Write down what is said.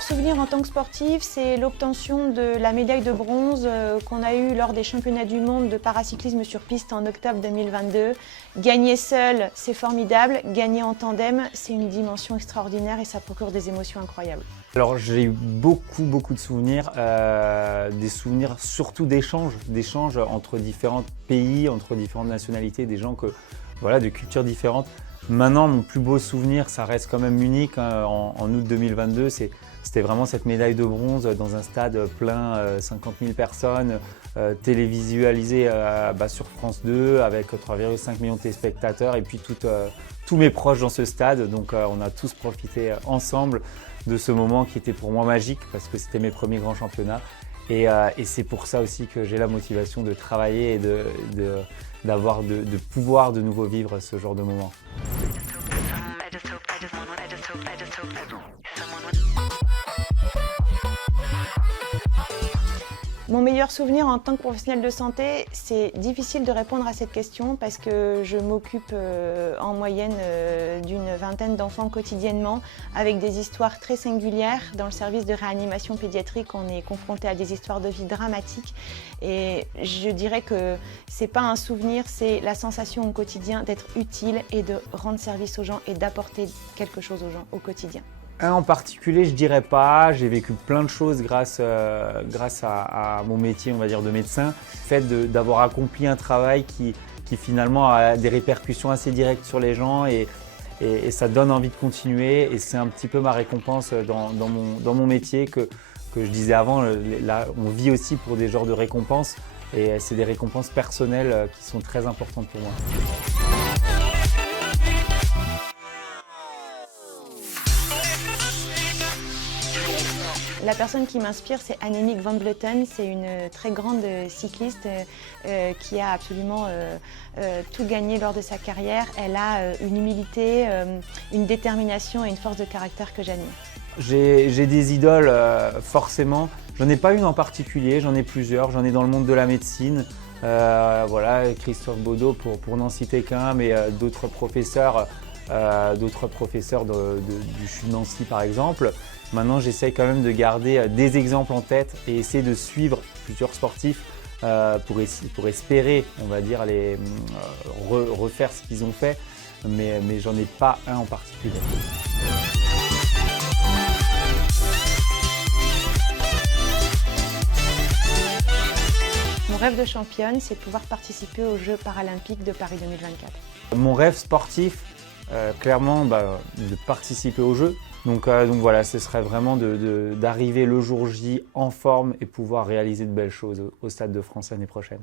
meilleur souvenir en tant que sportif, c'est l'obtention de la médaille de bronze qu'on a eue lors des championnats du monde de paracyclisme sur piste en octobre 2022. Gagner seul, c'est formidable. Gagner en tandem, c'est une dimension extraordinaire et ça procure des émotions incroyables. Alors j'ai eu beaucoup de souvenirs, des souvenirs surtout d'échanges entre différents pays, entre différentes nationalités, des gens de cultures différentes. Maintenant, mon plus beau souvenir, ça reste quand même Munich, hein, en août 2022. C'était vraiment cette médaille de bronze dans un stade plein, 50 000 personnes, télévisualisé sur France 2 avec 3,5 millions de téléspectateurs et puis tous mes proches dans ce stade. Donc on a tous profité ensemble de ce moment qui était pour moi magique parce que c'était mes premiers grands championnats. Et c'est pour ça aussi que j'ai la motivation de travailler et de pouvoir de nouveau vivre ce genre de moment. Mon meilleur souvenir en tant que professionnel de santé, c'est difficile de répondre à cette question parce que je m'occupe en moyenne d'une vingtaine d'enfants quotidiennement avec des histoires très singulières. Dans le service de réanimation pédiatrique, on est confronté à des histoires de vie dramatiques et je dirais que c'est pas un souvenir, c'est la sensation au quotidien d'être utile et de rendre service aux gens et d'apporter quelque chose aux gens au quotidien. Un en particulier, je dirais pas. J'ai vécu plein de choses grâce à mon métier, on va dire, de médecin. Le fait d'avoir accompli un travail qui finalement a des répercussions assez directes sur les gens et ça donne envie de continuer. Et c'est un petit peu ma récompense dans mon métier que je disais avant. Là, on vit aussi pour des genres de récompenses et c'est des récompenses personnelles qui sont très importantes pour moi. La personne qui m'inspire, c'est Annemiek van Vleuten. C'est une très grande cycliste qui a absolument tout gagné lors de sa carrière. Elle a une humilité, une détermination et une force de caractère que j'admire. J'ai des idoles, forcément. J'en ai pas une en particulier, j'en ai plusieurs. J'en ai dans le monde de la médecine. Christophe Baudot pour n'en citer qu'un, mais d'autres professeurs du CHU de Nancy par exemple. Maintenant, j'essaye quand même de garder des exemples en tête et essayer de suivre plusieurs sportifs pour espérer, on va dire, refaire ce qu'ils ont fait, mais j'en ai pas un en particulier. Mon rêve de championne, c'est de pouvoir participer aux Jeux paralympiques de Paris 2024. Mon rêve sportif, clairement, de participer aux Jeux. Donc voilà, ce serait vraiment d'arriver le jour J en forme et pouvoir réaliser de belles choses au Stade de France l'année prochaine.